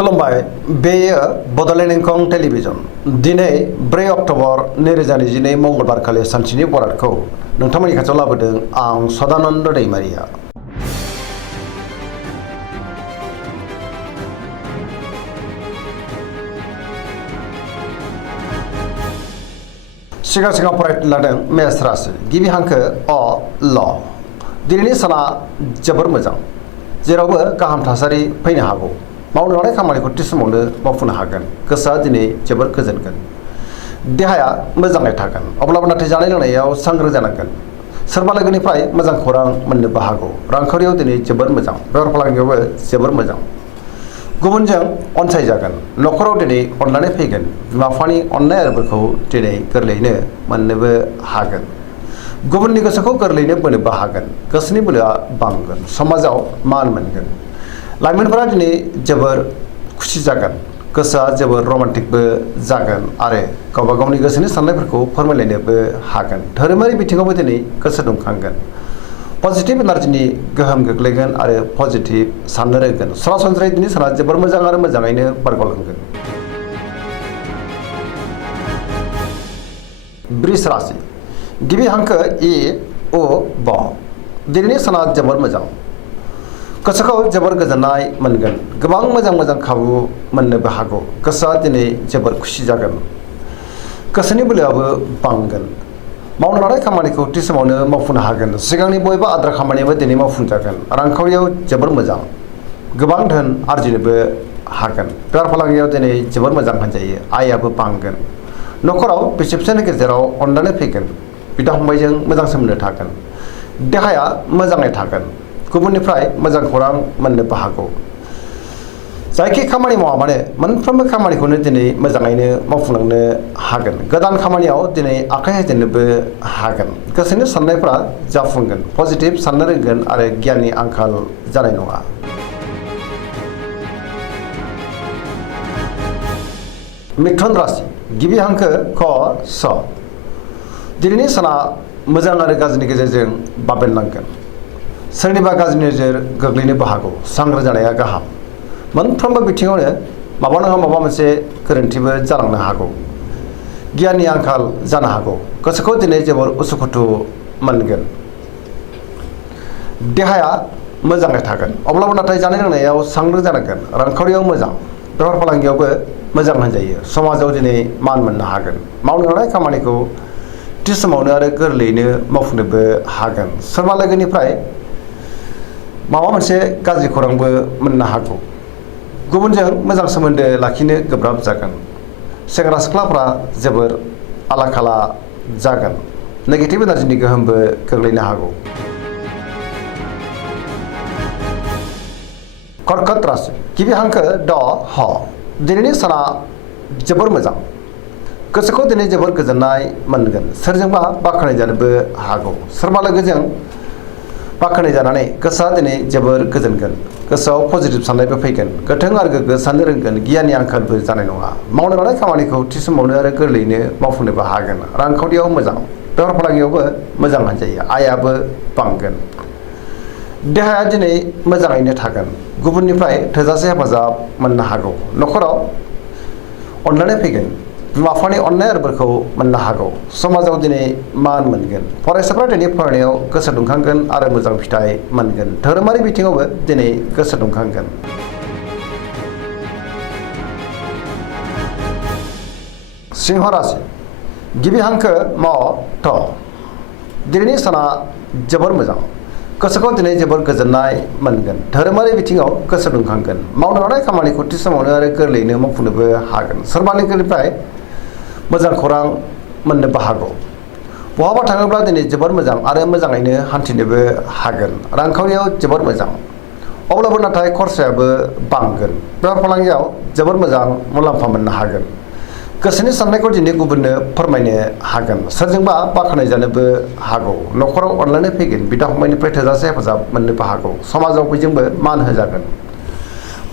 खुलुमबाय बेयो बड'लेण्ड इंखं टेलिभिजन दिनै 4 अक्ट'बर 2022 मंगलबार खालि सानसेनि बरादखौ नोंथांमोननि खाथियाव लाबोदों आं सदानन्द दैमारिया। सिगां फरायनो लादों मेष राशि गिबि हांखो अ ल। दिनैनि साना जोबोर मोजां, जेरावबो गाहाम थासारि फैनो हागौ। मावनो लानाय खामानिखौ थि समावनो मावफुंनो हागोन। गोसोआ दिनै जोबोर गोजोनगोन। देहाया मोजाङै थागोन, अब्लाबो नाथाय जानाय लोंनायाव सांग्रां जानांगोन। सोरबा लोगोनिफ्राय मोजां खौरां मोननोबो हागौ। रांखावरियाव दिनै जोबोर मोजां, बेफार फालांगियावबो जोबोर मोजां। गुबुनजों अनसायजागोन। न'खराव दिनै अननानै फैगोन। बिमा बिफानि अननाय आरोफोरखौ दिनै गोरलैयैनो मोननोबो हागोन। गुबुननि गोसोखौ गोरलैयैनो बोनोबो हागोन। गोसोनि बोलोआ बांगोन। समाजाव मान मोनगोन। लाइमोनफोरा दिनै जोबोर खुसि जागोन। गोसोआ जोबोर रमान्टिकबो जागोन आरो गावबा गावनि गोसोनि साननायफोरखौ फोरमायलायनोबो हागोन। धोरोमारि बिथिङावबो दिनै गोसो दुंखांगोन। पजिटिभ एनार्जिनि गोहोम गोग्लैगोन आरो पजिटिभ साननो रोंगोन। सरासनस्रायै दिनै साना जोबोर मोजां आरो मोजाङैनो बारग'लांगोन। वृष राशि गिबि हांखो इ उ ब। दिनैनि साना जोबोर मोजां, गोसोखौ जोबोर गोजोननाय मोनगोन। गोबां मोजां खाबु मोननोबो हागौ। गोसोआ दिनै जोबोर खुसि जागोन। गोसोनि बोलोआबो बांगोन। मावनो लानाय खामानिखौ थि समावनो मावफुंनो हागोन। सिगांनि बबेबा आद्रा खामानियाबो दिनै मावफुंजागोन। रांखावरियाव जोबोर मोजां, गोबां धोन आरजिनोबो हागोन। बेफार फालांगियाव दिनै जोबोर मोजां होनजायो। आयआबो बांगोन। न'खराव बिसि फिसायनि गेजेराव अनलायनाय फैगोन। बिदा फंबायजों मोजां सोमोन्दो थागोन। देहाया मोजाङै थागोन। गुबुननिफ्राय मोजां खौरां मोननोबो हागौ। जायखि खामानि मावा मानो मोनफ्रोमबो खामानिखौनो दिनै मोजाङैनो मावफुंलांनो हागोन। गोदान खामानियाव दिनै आखाइ होजेननोबो हागोन। गोसोनि साननायफ्रा जाफुंगोन। पजिटिभ साननो रोंगोन आरो गियाननि आंखाल जानाय नङा। मिथुन राशि गिबि हांखो क स। दिनैनि साना मोजां आरो गाज्रिनि गेजेरजों बाबेनलांगोन। सोरनिबा गाज्रि नोजोर गोग्लैनोबो हागौ। सांग्रां जानाया गाहाम। मोनफ्रोमबो बिथिङावनो माबा नङा माबा मोनसे गोरोन्थिबो जालांनो हागौ। गियाननि आंखाल जानो हागौ। गोसोखौ दिनै जोबोर उसुखुथु मोनगोन। देहाया मोजाङै थागोन, अब्लाबो नाथाय जानाय लोंनायाव सांग्रां जानांगोन। रांखावरियाव मोजां, बेफार फालांगियावबो मोजां होनजायो। समाजाव दिनै मान मोननो हागोन। मावनो लानाय खामानिखौ थि समावनो आरो गोरलैयैनो मावफुंनोबो हागोन। सोरबा लोगोनिफ्राय माबा मोनसे गाज्रि खौरांबो मोननो हागौ। गुबुनजों मोजां सोमोन्दो लाखिनो गोब्राब जागोन। सेंग्रा सिख्लाफ्रा जोबोर आला खाला जागोन। नेगेटिभ एनार्जिनि गोहोमबो गोग्लैनो हागौ। कर्कट राशि गिबि हांखो ड ह। दिनैनि साना जोबोर मोजां। गोसोखौ दिनै जोबोर गोजोननाय मोनगोन। सोरजोंबा बाख्नाय जानोबो हागौ। सोरबा लोगोजों बाख्नाय जानानै गोसोआ दिनै जोबोर गोजोनगोन। गोसोआव पजिटिभ साननायबो फैगोन। गोथों आरो गोग्गो साननो रोंगोन। गियाननि आंखालबो जानाय नङा। मावनो लानाय खामानिखौ थि समावनो आरो गोरलैयैनो मावफुंनोबो हागोन। रांखावरियाव मोजां, बेफार फालांगियावबो मोजां होनजायो। आयआबो बांगोन। देहाया दिनै मोजाङैनो थागोन। गुबुननिफ्राय थोजासे हेफाजाब मोननो हागौ। न'खराव अनलायनाय फैगोन। बिमा बिफानि अननाय आरोफोरखौ मोननो हागौ। समाजाव दिनै मान मोनगोन। फरायसाफ्रा दिनै फरायनायाव गोसो दुंखांगोन आरो मोजां फिथाइ मोनगोन। धोरोमारि बिथिङावबो दिनै गोसो दुंखांगोन। सिंह राशि गिबि हांखो म थ। दिनैनि साना जोबोर मोजां। गोसोखौ दिनै जोबोर गोजोननाय मोनगोन। धोरोमारि बिथिङाव गोसो दुंखांगोन। मावनो लानाय खामानिखौ थि समावनो आरो गोरलैयैनो मावफुंनोबो हागोन। सोरबा लोगोनिफ्राय मोजां खौरां मोननोबो हागौ। बहाबा थाङोब्ला दिनै जोबोर मोजां आरो मोजाङैनो हान्थिनोबो हागोन। रांखावरियाव जोबोर मोजां, अब्लाबो नाथाय खरसायाबो बांगोन। बेफार फालांगियाव जोबोर मोजां मुलाम्फा मोननो हागोन। गोसोनि साननायखौ दिनै गुबुननो फोरमायनो हागोन। सोरजोंबा बाख्नाय जानोबो हागौ। न'खराव अनलायनाय फैगोन। बिदा फंबायनिफ्राय थोजासे हेफाजाब मोननोबो हागौ। समाजाव बयजोंबो मान होजागोन।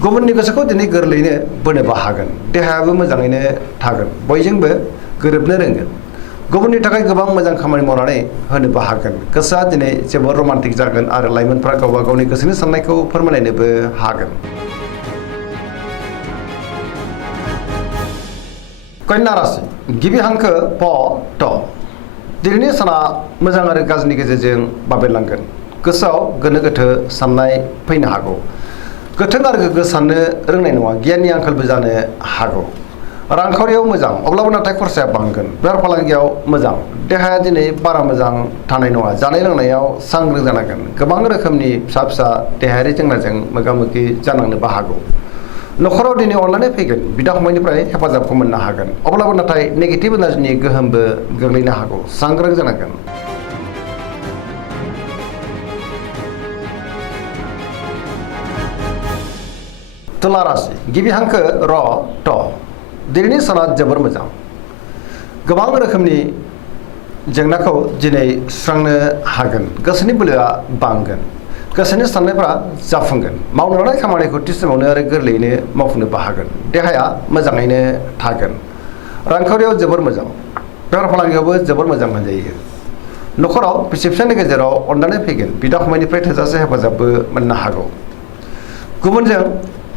गुबुननि गोसोखौ दिनै गोरलैयैनो बोनोबो हागोन। देहायाबो मोजाङैनो थागोन। बयजोंबो गोरोबनो रोंगोन। गुबुननि थाखाय गोबां मोजां खामानि मावनानै होनोबो हागोन। गोसोआ दिनै जोबोर रमान्टिक जागोन आरो लाइमोनफ्रा गावबा गावनि गोसोनि साननायखौ फोरमायलायनोबो हागोन। कन्या राशि गिबि हांखो प ट दिनैनि साना मोजां आरो गाज्रिनि गेजेरजों बाबेरलांगोन गोसोआव गोनो गोथो साननाय फैनो हागौ गोथों आरो गोग्गो साननो रोंनाय नङा गियाननि आंखालबो जानो हागौ रांखावरियाव मोजां अब्लाबो नाथाय खरसाया बांगोन बेफार फालांगियाव मोजां देहाया दिनै बारा मोजां थानाय नङा जानाय लोंनायाव सांग्रां जानांगोन गोबां रोखोमनि फिसा फिसा देहायारि जेंनाजों मोगा मोगि जानांनोबो हागौ नखराव दिनै अननानै फैगोन बिदा फंबायनिफ्राय हेफाजाबखौ मोननो हागोन अब्लाबो नाथाय नेगेटिभ एनार्जिनि गोहोमबो गोग्लैनो हागौ सांग्रां जानांगोन तुला राशि गिबि हांखो र ट दिनैनि साना जोबोर मोजां गोबां रोखोमनि जेंनाखौ दिनै सुस्रांनो हागोन गोसोनि बोलोआ बांगोन गोसोनि साननायफोरा जाफुंगोन मावनो लानाय खामानिखौ थि समावनो आरो गोरलैयैनो मावफुंनोबो हागोन देहाया मोजाङैनो थागोन रांखावरियाव जोबोर मोजां बेफार फालांगियावबो जोबोर मोजां मोनजायो नखराव बिसि फिसायनि गेजेराव अननानै फैगोन बिदा फंबायनिफ्राय थोजासे हेफाजाबबो मोननो हागौ गुबुनजों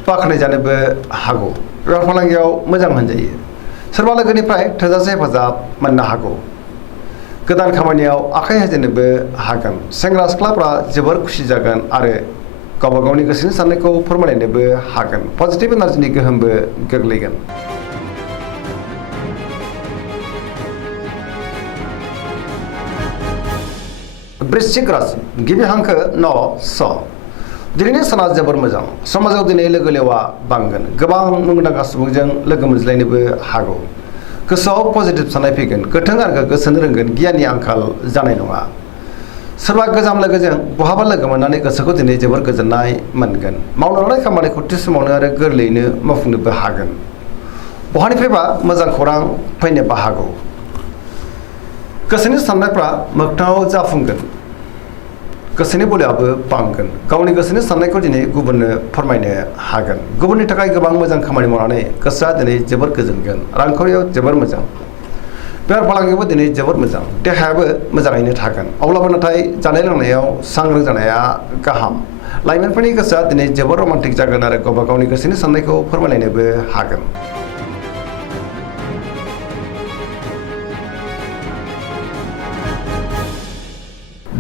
बाख्नाय जानोबो हागौ बेफार फालांगियाव मोजां मोनजायो सोरबा लोगोनिफ्राय थोजासे हेफाजाब मोननो हागौ गोदान खामानियाव आखाइ होजेननोबो हागोन सेंग्रा सिख्लाफ्रा जोबोर खुसि जागोन आरो गावबा गावनि गोसोनि साननायखौ फोरमायलायनोबो हागोन पजिटिभ एनार्जिनि गोहोमबो गोग्लैगोन वृश्चिक राशि गिबि हांखो न स दिनैनि साना जोबोर मोजां समाजाव दिनै लोगो लेवा बांगोन गोबां मुंदांखा सुबुंजों लोगो मोनज्लायनोबो हागौ गोसोआव पजिटिभ साननाय फैगोन गोथों आरो गोग्गो साननो रोंगोन गियाननि आंखाल जानाय नङा सोरबा गोजाम लोगोजों बहाबा लोगो मोननानै गोसोखौ दिनै जोबोर गोजोननाय मोनगोन मावनो लानाय खामानिखौ थि समावनो आरो गोरलैयैनो मावफुंनोबो हागोन बहानिफ्रायबा मोजां खौरां फैनोबो हागौ गोसोनि साननायफ्रा मोगथाङाव जाफुंगोन गोसोनि बोलोआबो बांगोन गावनि गोसोनि साननायखौ दिनै गुबुननो फोरमायनो हागोन गुबुननि थाखाय गोबां मोजां खामानि मावनानै गोसोआ दिनै जोबोर गोजोनगोन रांखावरियाव जोबोर मोजां बेफार फालांगियावबो दिनै जोबोर मोजां देहायाबो मोजाङैनो थागोन अब्लाबो नाथाय जानाय लोंनायाव सांग्रां जानाया गाहाम लाइमोनफोरनि गोसोआ दिनै जोबोर रमान्टिक जागोन आरो गावबा गावनि गोसोनि साननायखौ फोरमायलायनोबो हागोन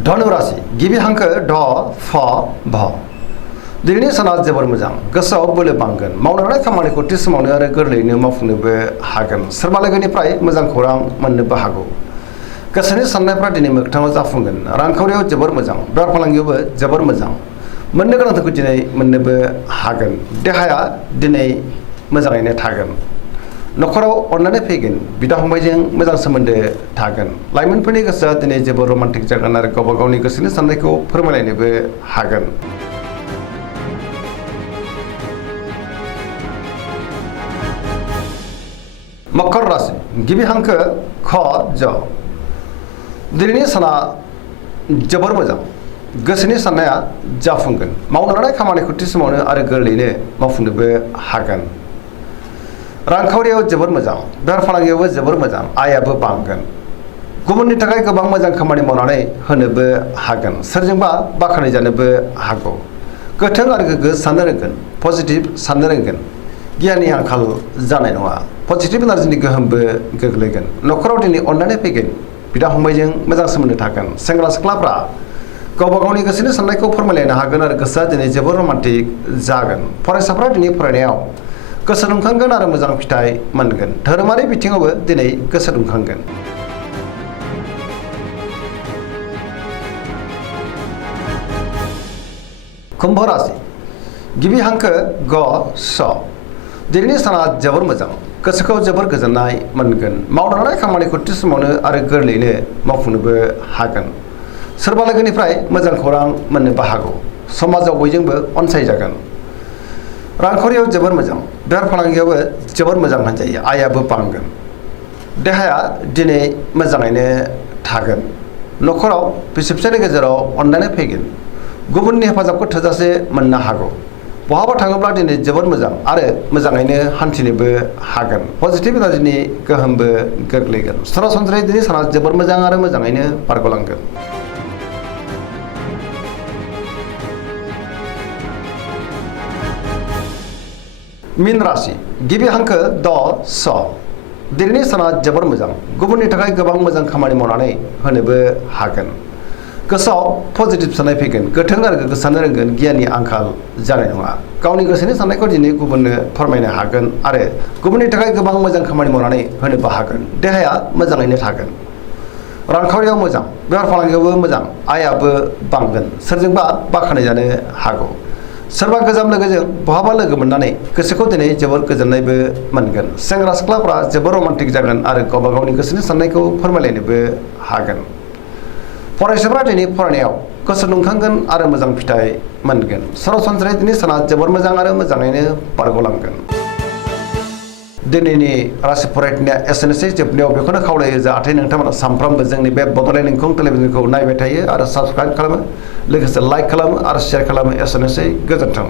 धनु राशि गिबि हांखो ढ फ भ दिनैनि साना जोबोर मोजां गोसोआव बोलो बांगोन मावनो लानाय खामानिखौ थि समावनो आरो गोरलैयैनो मावफुंनोबो हागोन सोरबा लोगोनिफ्राय मोजां खौरां मोननोबो हागौ गोसोनि साननायफ्रा दिनै मोगथाङाव जाफुंगोन रांखावरियाव जोबोर मोजां बेफार फालांगियावबो जोबोर मोजां मोननो गोनांखौ दिनै मोननोबो हागोन देहाया दिनै मोजाङैनो थागोन नखराव अननानै फैगोन बिदा फंबायजों मोजां सोमोन्दो थागोन लाइमोनफोरनि गोसोआ दिनै जोबोर रमान्टिक जागोन आरो गावबा गावनि गोसोनि साननायखौ फोरमायलायनोबो हागोन मकर राशि गिबि हांखो ख ज दिनैनि साना जोबोर मोजां गोसोनि साननाया जाफुंगोन मावनो लानाय खामानिखौ थि समावनो आरो गोरलैयैनो मावफुंनोबो हागोन रांखावरियाव जोबोर मोजां बेफार फालांगियावबो जोबोर मोजां आयाबो बांगोन गुबुननि थाखाय गोबां मोजां खामानि मावनानै होनोबो हागोन सोरजोंबा बाख्नाय जानोबो हागौ गोथों आरो गोग्गो साननो रोंगोन पजिटिभ साननो रोंगोन गियाननि आंखाल जानाय नङा पजिटिभ एनार्जिनि गोहोमबो गोग्लैगोन नखराव दिनै अननानै फैगोन बिदा फंबायजों मोजां सोमोन्दो थागोन सेंग्रा सिख्लाफ्रा गावबा गावनि गोसोनि साननायखौ फोरमायलायनो हागोन आरो गोसोआ दिनै जोबोर रमान्टिक जागोन फरायसाफ्रा दिनै फरायनायाव गोसो दुंखांगोन आरो मोजां फिथाइ मोनगोन धोरोमारि बिथिङावबो दिनै गोसो दुंखांगोन कुम्भ राशि गिबि हांखो ग स दिनैनि साना जोबोर मोजां गोसोखौ जोबोर गोजोननाय मोनगोन मावनो लानाय खामानिखौ थि समावनो आरो गोरलैयैनो मावफुंनोबो हागोन सोरबा लोगोनिफ्राय मोजां खौरां मोननोबो हागौ समाजाव बयजोंबो अनसायजागोन रांखावरियाव जोबोर मोजां बेफार फालांगियावबो जोबोर मोजां होनजायो आयाबो बांगोन देहाया दिनै मोजाङैनो थागोन नखराव बिसि फिसायनि गेजेराव अननानै फैगोन गुबुननि हेफाजाबखौ थोजासे मोननो हागौ बहाबा थाङोब्ला दिनै जोबोर मोजां आरो मोजाङैनो हान्थिनोबो हागोन पजिटिभ एनार्जिनि गोहोमबो गोग्लैगोन सरासनस्रायै दिनै साना जोबोर मोजां आरो मोजाङैनो बारग'लांगोन मीन राशि गिबि हांखो द स दिनैनि साना जोबोर मोजां गुबुननि थाखाय गोबां मोजां खामानि मावनानै होनोबो हागोन गोसोआव पजिटिभ साननाय फैगोन गोथों आरो गोग्गो साननो रोंगोन गियाननि आंखाल जानाय नङा गावनि गोसोनि साननायखौ दिनै गुबुननो फोरमायनो हागोन आरो गुबुननि थाखाय गोबां मोजां खामानि मावनानै होनोबो हागोन देहाया मोजाङैनो थागोन रांखावरियाव मोजां बेफार फालांगियावबो मोजां आयाबो बांगोन सोरजोंबा बाख्नायजानो हागौ सोरबा गोजाम लोगोजों बहाबा लोगो मोननानै गोसोखौ दिनै जोबोर गोजोननायबो मोनगोन सेंग्रा सिख्लाफ्रा जोबोर रमान्टिक जागोन आरो गावबा गावनि गोसोनि साननायखौ फोरमायलायनोबो हागोन फरायसाफ्रा दिनै फरायनायाव गोसो दुंखांगोन आरो मोजां फिथाइ मोनगोन सरासनस्रायै दिनै साना जोबोर मोजां आरो मोजाङैनो बारग'लांगोन दिनैनि राशि फरायनाया एसेनोसै जोबनायाव बेखौनो खावलायो जाहाथे नोंथांमोना सानफ्रोमबो जोंनि बे बड'लेण्ड इंखं टेलिभिजनखौ नायबाय थायो आरो साबस्क्राइब खालामो लोगोसे लाइक खालामो आरो शेयार खालामो एसेनोसै गोजोन्थों।